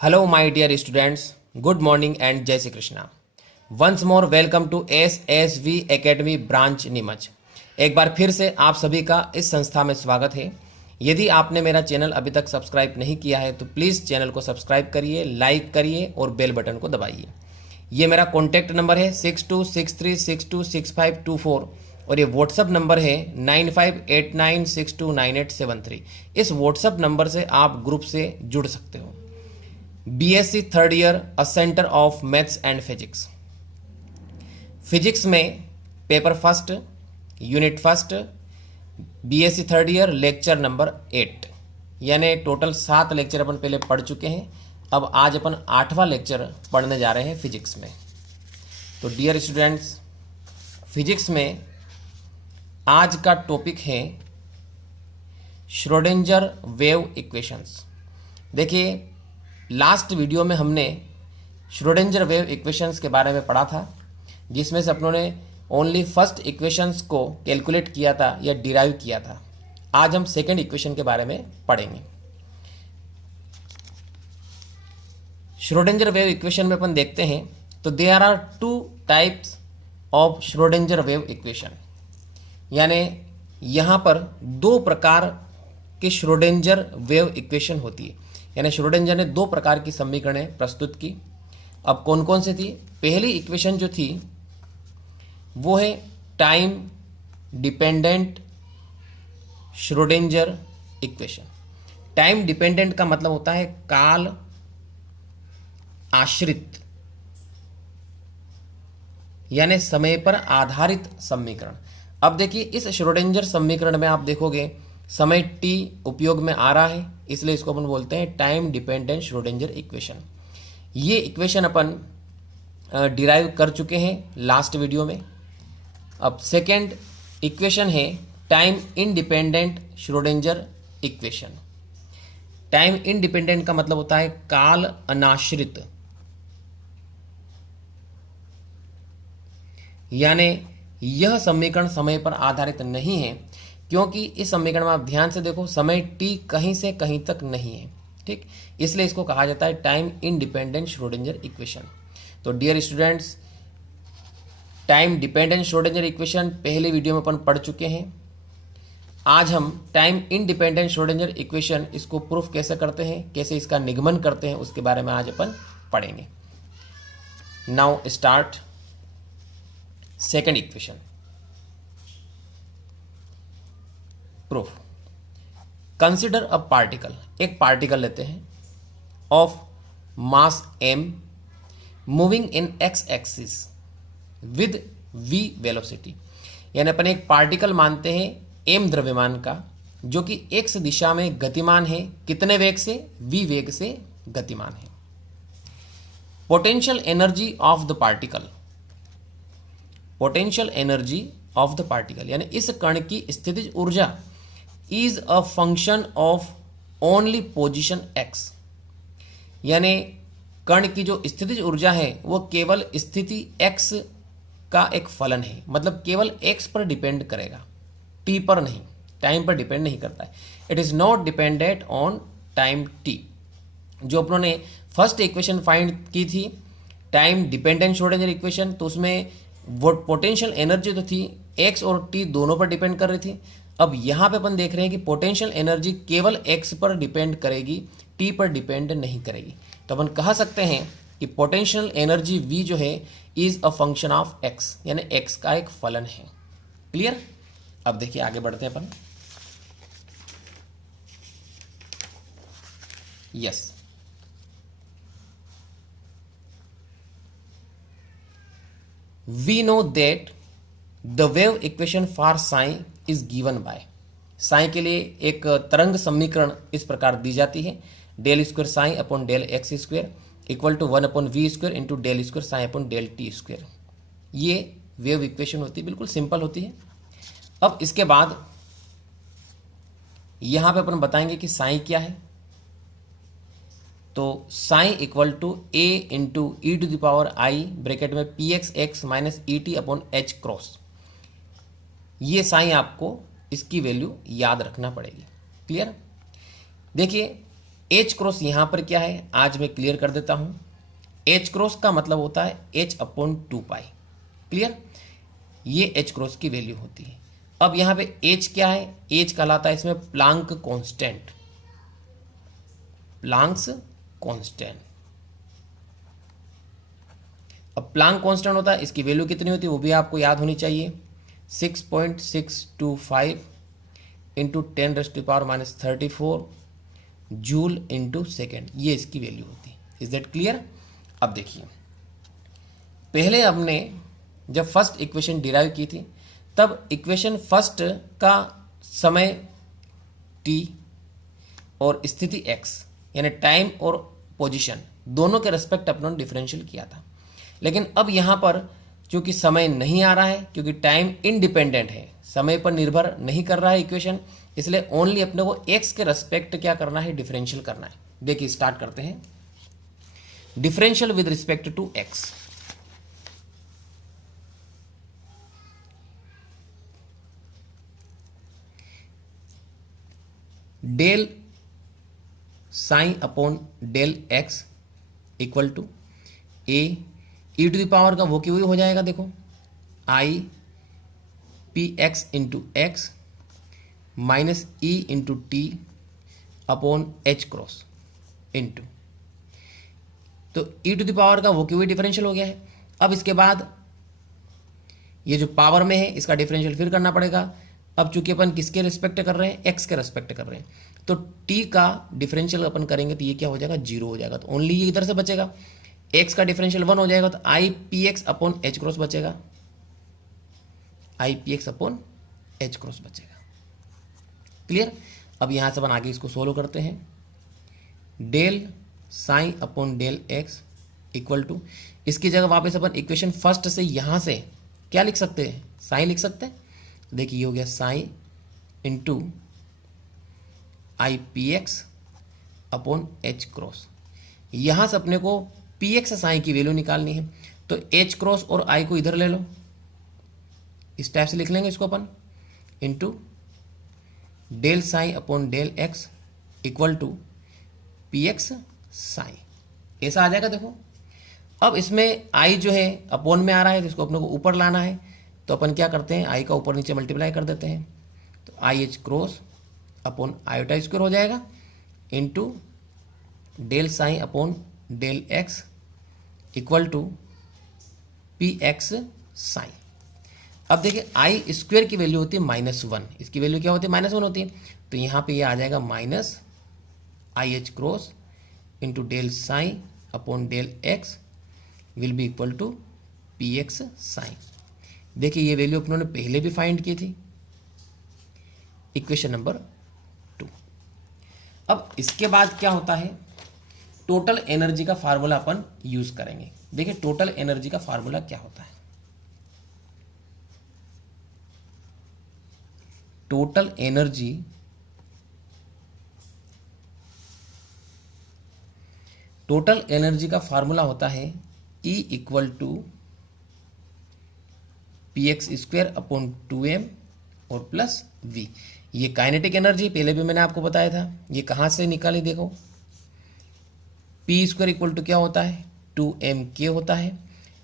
Hello, my dear students. Good morning and Jai Shri Krishna. Once more, welcome to SSV Academy branch Neemuch. एक बार फिर से आप सभी का इस संस्था में स्वागत है। यदि आपने मेरा चैनल अभी तक सब्सक्राइब नहीं किया है तो प्लीज़ चैनल को सब्सक्राइब करिए, लाइक करिए और बेल बटन को दबाइए। ये मेरा कॉन्टैक्ट नंबर है 6263626524 और ये व्हाट्सअप नंबर है 9589629873। इस व्हाट्सअप नंबर से आप ग्रुप से जुड़ सकते हो। BSc third year a centre of maths and physics. Physics में paper first, unit first, BSc third year, lecture number 8, यानी टोटल 7 लेक्चर अपन पहले पढ़ चुके हैं। अब आज अपन 8वां लेक्चर पढ़ने जा रहे हैं फिजिक्स में। तो डियर स्टूडेंट्स, फिजिक्स में आज का टॉपिक है श्रोडिंगर वेव इक्वेशंस। देखिए, लास्ट वीडियो में हमने श्रोडिंगर वेव इक्वेशंस के बारे में पढ़ा था, जिसमें से अपनों ने ओनली फर्स्ट इक्वेशंस को कैलकुलेट किया था या डिराइव किया था। आज हम सेकंड इक्वेशन के बारे में पढ़ेंगे। श्रोडिंगर वेव इक्वेशन में अपन देखते हैं तो there are 2 types of Schrodinger wave equation, यानी यहाँ पर 2 प्रकार के श्रोडिंगर वेव इक्वेशन होती है। यानी श्रोडिंगर ने 2 प्रकार की समीकरणें प्रस्तुत की। अब कौन कौन सी थी? पहली इक्वेशन जो थी वो है time dependent Schrodinger equation. Time dependent का मतलब होता है काल आश्रित, यानी समय पर आधारित समीकरण। अब देखिए, इस श्रोडिंगर समीकरण में आप देखोगे समय t उपयोग में आ रहा है, इसलिए इसको अपन बोलते हैं टाइम डिपेंडेंट श्रोडिंगर इक्वेशन। ये इक्वेशन अपन डिराइव कर चुके हैं लास्ट वीडियो में। अब सेकेंड इक्वेशन है time independent Schrodinger equation. Time independent का मतलब होता है काल अनाश्रित, यानी यह समीकरण समय पर आधारित नहीं है, क्योंकि इस समीकरण में आप ध्यान से देखो समय t कहीं से कहीं तक नहीं है, ठीक। इसलिए इसको कहा जाता है टाइम इंडिपेंडेंट श्रोडिंगर इक्वेशन। तो dear students, time dependent Schrodinger equation पहले वीडियो में अपन पढ़ चुके हैं। आज हम टाइम इंडिपेंडेंट श्रोडिंगर इक्वेशन इसको प्रूफ कैसे करते हैं, कैसे इसका निगमन करते हैं, उसके बारे में आज अपन पढ़ेंगे। Now start second equation. Proof. Consider a particle, एक पार्टिकल लेते हैं of mass m moving in x axis with v velocity. यानी अपन एक पार्टिकल मानते हैं m द्रव्यमान का, जो कि x दिशा में गतिमान है। कितने वेग से? v वेग से गतिमान है। Potential energy of the particle, potential energy of the particle यानी इस कण की स्थितिज ऊर्जा is a function of only position x। यानी कण की जो स्थितिज ऊर्जा है वो केवल स्थिति x का एक फलन है, मतलब केवल x पर डिपेंड करेगा, t पर नहीं, टाइम पर डिपेंड नहीं करता है। It is not dependent on time t। जो अपनों ने फर्स्ट इक्वेशन फाइंड की थी टाइम डिपेंडेंट श्रोडिंगर इक्वेशन, तो उसमें वो पोटेंशियल एनर्जी तो थी x और t दोनों पर डिपेंड कर रही थी। अब यहाँ पे अपन देख रहे हैं कि पोटेंशियल एनर्जी केवल x पर डिपेंड करेगी, t पर डिपेंड नहीं करेगी। तो अपन कह सकते हैं कि पोटेंशियल एनर्जी v जो है is a function of x, यानी x का एक फलन है। क्लियर? अब देखिए आगे बढ़ते हैं अपन। Yes, we know that the wave equation for psi is given by। psi के लिए एक तरंग समीकरण इस प्रकार दी जाती है, del square psi upon del x square equal to 1 upon V square into del square psi upon del T square. ये वेव इक्वेशन होती है, बिल्कुल सिंपल होती है। अब इसके बाद यहां पे अपन बताएंगे कि साई क्या है। तो psi equal to a into e to the power i bracket में p x x minus e t upon H cross. ये साई आपको इसकी वैल्यू याद रखना पड़ेगी। क्लियर? देखिए, एच क्रॉस यहां पर क्या है आज मैं क्लियर कर देता हूं। एच क्रॉस का मतलब होता है एच अपॉन 2 पाई। क्लियर, ये एच क्रॉस की वैल्यू होती है। अब यहां पे एच क्या है, एच कहलाता है इसमें प्लांक कांस्टेंट, प्लांक्स कांस्टेंट। अब प्लांक कांस्टेंट होता है, इसकी वैल्यू कितनी होती है वो भी आपको याद होनी चाहिए, 6.625 इंटू 10⁻⁻34 जूल इंटू सेकेंड, ये इसकी वैल्यू होती है। Is that clear? अब देखिए, पहले हमने जब फर्स्ट इक्वेशन डिराइव की थी तब इक्वेशन फर्स्ट का समय t और स्थिति x यानी टाइम और पोजीशन दोनों के रेस्पेक्ट अपने डिफरेंशियल किया था। लेकिन अब यहां पर चूंकि समय नहीं आ रहा है, क्योंकि टाइम इंडिपेंडेंट है, समय पर निर्भर नहीं कर रहा है इक्वेशन, इसलिए ओनली अपने को x के रेस्पेक्ट क्या करना है, डिफरेंशियल करना है। देखिए स्टार्ट करते हैं, differential with respect to x। Del psi upon del x equal to A E to the power का वो की वही हो जाएगा, देखो I P X into X minus E into T upon H cross into, तो ई टू द पावर का वो की वही डिफरेंशियल हो गया है। अब इसके बाद ये जो पावर में है इसका डिफरेंशियल फिर करना पड़ेगा। अब चूंकि अपन किसके रिस्पेक्ट कर रहे हैं, एक्स के रिस्पेक्ट कर रहे हैं, तो टी का डिफरेंशियल अपन करेंगे तो ये क्या हो जाएगा, 0 हो जाएगा, तो ओनली ये इधर से बचेगा। एक्स का डिफरेंशियल 1 हो जाएगा तो i P x upon H cross बचेगा, i P x upon H cross बचेगा। क्लियर? अब यहां से अपन आगे इसको सोल्व करते हैं, del psi upon del x equal to, इसकी जगह वापस अपन इक्वेशन फर्स्ट से यहां से क्या लिख सकते हैं, साइन लिख सकते हैं। देखिए ये हो गया sine into I P x upon H cross, यहां से अपने को पी एक्स साइन की वैल्यू निकालनी है, तो एच क्रॉस और आई को इधर ले लो, इस टाइप से लिख लेंगे इसको अपन, into del psi upon del x equal to P x psi, ऐसा आ जाएगा। देखो अब इसमें आई जो है अपॉन में आ रहा है तो इसको अपने को ऊपर लाना है, तो अपन क्या करते हैं, आई का ऊपर नीचे मल्टीप्लाई कर देते हैं, तो I H cross upon iota square हो जाएगा into del psi upon del x equal to P x psi. अब देखिए आई स्क्वायर की वैल्यू होती है -1, इसकी वैल्यू क्या होती है, -1 होती है, तो यहाँ पे ये आ जाएगा minus I H cross into del psi upon del X will be equal to P x psi. देखिए ये वैल्यू अपनों ने पहले भी फाइंड की थी, इक्वेशन नंबर 2। अब इसके बाद क्या होता है, टोटल एनर्जी का फार्मूला अपन यूज करेंगे। देखिए टोटल एनर्जी का फार्मूला क्या होता है, टोटल एनर्जी का फार्मूला होता है E equal to P x square upon 2m और प्लस v। ये काइनेटिक एनर्जी पहले भी मैंने आपको बताया था, ये कहाँ से निकाली, देखो पी स्क्वायर इक्वल टू क्या होता है, 2mk होता है,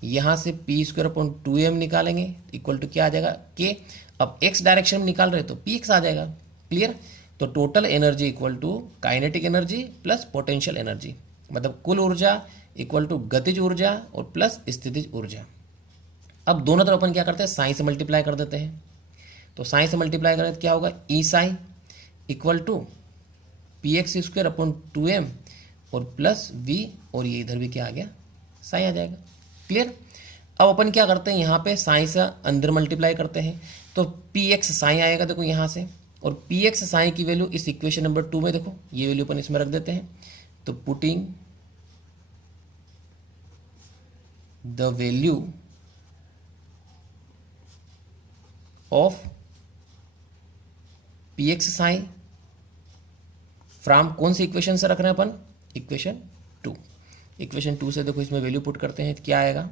यहाँ से पी स्क्वायर अपॉन 2m निकालेंगे इक्वल टू क्या आ जाएगा, k। अब x डायरेक्शन में निकाल रहे तो px आ जाएगा। क्लियर? तो total energy equal to kinetic energy plus potential energy, मतलब कुल ऊर्जा इक्वल टू गतिज ऊर्जा और प्लस स्थितिज ऊर्जा। अब दोनों तरफ अपन क्या करते हैं, साइन से मल्टीप्लाई कर देते हैं, तो साइन से मल्टीप्लाई करें तो क्या होगा, e psi equal to P x square upon 2m और प्लस v, और ये इधर भी क्या आ गया, साइन आ जाएगा। क्लियर? अब अपन क्या करते हैं, यहाँ पे साइन से अंदर मल्टीप्लाई करते हैं, तो पी एक्स साइन आएगा, देखो यहाँ से, और पी एक्स साइन की वैल्यू इस इक्वेशन नंबर 2 में देखो, ये वैल्यू अपन इसमें रख देते हैं, तो putting the value of P x psi from कौन सी इक्वेशन से रख रहे हैं अपन, इक्वेशन 2। इक्वेशन 2 से देखो इसमें वैल्यू पुट करते हैं तो क्या आएगा,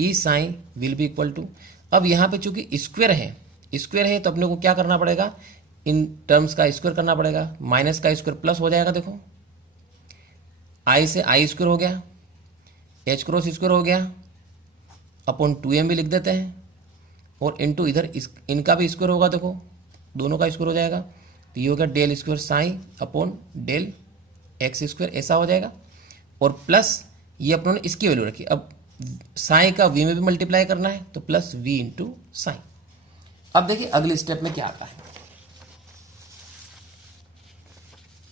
e psi will be equal to, अब यहाँ पे चूंकि स्क्वायर है तो अपने को क्या करना पड़ेगा, इन टर्म्स का स्क्वायर करना पड़ेगा, माइनस का स्क्वायर प्लस हो जाएगा, देखो आई से आई स्क्वायर हो गया, एच क्रॉस स्क्वायर हो गया, अपॉन 2m भी लिख देते हैं, और इनटू इधर इनका भी स्क्वायर होगा, देखो दोनों का स्क्वायर हो जाएगा, तो ये हो गया del square psi upon del x square, ऐसा हो जाएगा। और प्लस ये अपनों ने इसकी वैल्यू रखी, अब साई का वी में भी मल्टीप्लाई करना है, तो प्लस वी इंटू साई। अब देखिए अगले स्टेप में क्या आता है,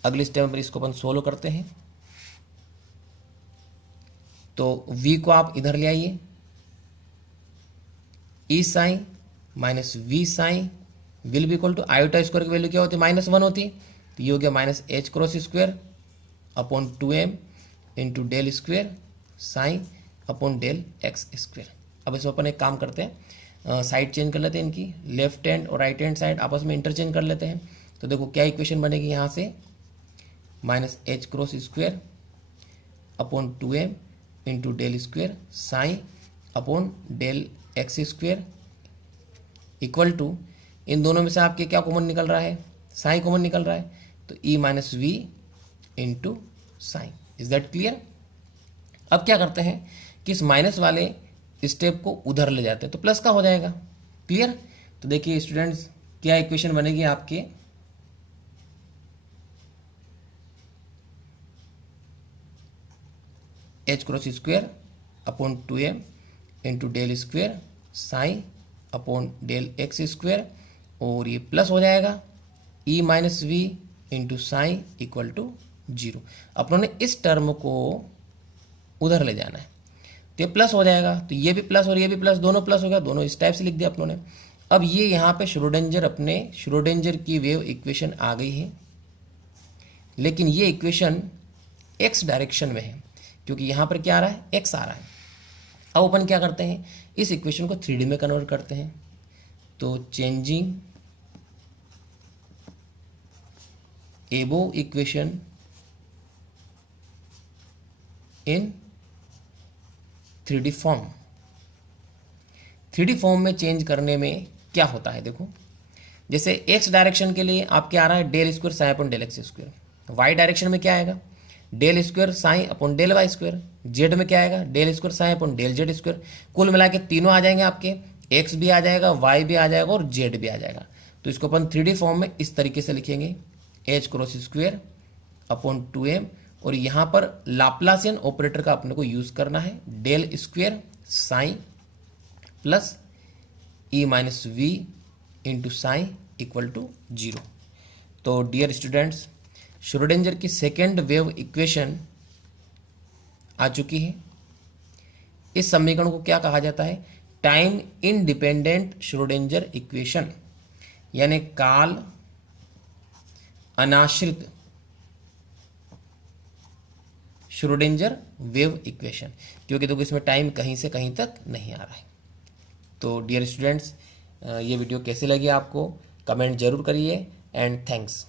अगले स्टेप में इसको अपन सोल्व करते हैं। तो v को आप इधर ले आइए, e psi minus v psi will be equal to iota square की वैल्यू क्या होती है, -1 होती है, तो ये हो गया minus H cross square upon 2m into del square psi upon del x square. अब इसमें अपन एक काम करते हैं, साइड चेंज कर लेते हैं, इनकी लेफ्ट हैंड और राइट हैंड साइड आपस में इंटरचेंज कर लेते हैं। तो देखो क्या इक्वेशन बनेगी यहाँ से, minus H cross square upon 2m into del square psi upon del x square equal to, इन दोनों में से आपके क्या कॉमन निकल रहा है, साइन कॉमन निकल रहा है, तो e minus we into psi. Is that clear. अब क्या करते हैं कि इस माइनस वाले स्टेप को उधर ले जाते हैं, तो प्लस का हो जाएगा। क्लियर। तो देखिए स्टूडेंट्स क्या इक्वेशन बनेगी आपके, h cross square upon 2m into del square psi upon del x square, और ये प्लस हो जाएगा e minus we into psi equal to 0। अपनों ने इस टर्म को उधर ले जाना है, तो ये प्लस हो जाएगा, तो ये भी प्लस और ये भी प्लस, दोनों प्लस हो गया, दोनों इस टाइप से लिख दिया अपनों ने। अब ये यहाँ पे श्रोडिंगर की वेव इक्वेशन आ गई है, लेकिन ये इक्वेशन एक्स डायरेक्शन में है, क्योंकि यहाँ पर क्या आ रहा है, एक्स आ रहा है। अब अपन क्या करते हैं, इस इक्वेशन को 3D में कन्वर्ट करते हैं। तो चेंजिंग एबो equation in 3D form. 3D form में चेंज करने में क्या होता है, देखो जैसे एक्स डायरेक्शन के लिए आप क्या आ रहा है, del square psi upon del x square. Y direction में क्या आएगा, del square psi upon del Y square. Z में क्या आएगा, del square psi upon del Z square. कुल मिला के तीनों आ जाएंगे आपके, एक्स भी आ जाएगा, वाई भी आ जाएगा और जेड भी आ जाएगा। तो इसको अपन 3D फॉर्म में इस तरीके से लिखेंगे, H cross square upon 2m, और यहाँ पर लाप्लासियन ऑपरेटर का अपने को यूज करना है, del square psi plus E minus we into psi equal to 0। तो डियर स्टूडेंट्स, श्रोडिंगर की सेकेंड वेव इक्वेशन आ चुकी है। इस समीकरण को क्या कहा जाता है, टाइम इंडिपेंडेंट श्रोडिंगर इक्वेशन, यानी काल अनाश्रित श्रोडिंगर वेव इक्वेशन, क्योंकि देखो इसमें टाइम कहीं से कहीं तक नहीं आ रहा है। तो डियर स्टूडेंट्स, ये वीडियो कैसी लगी आपको, कमेंट जरूर करिए, एंड थैंक्स।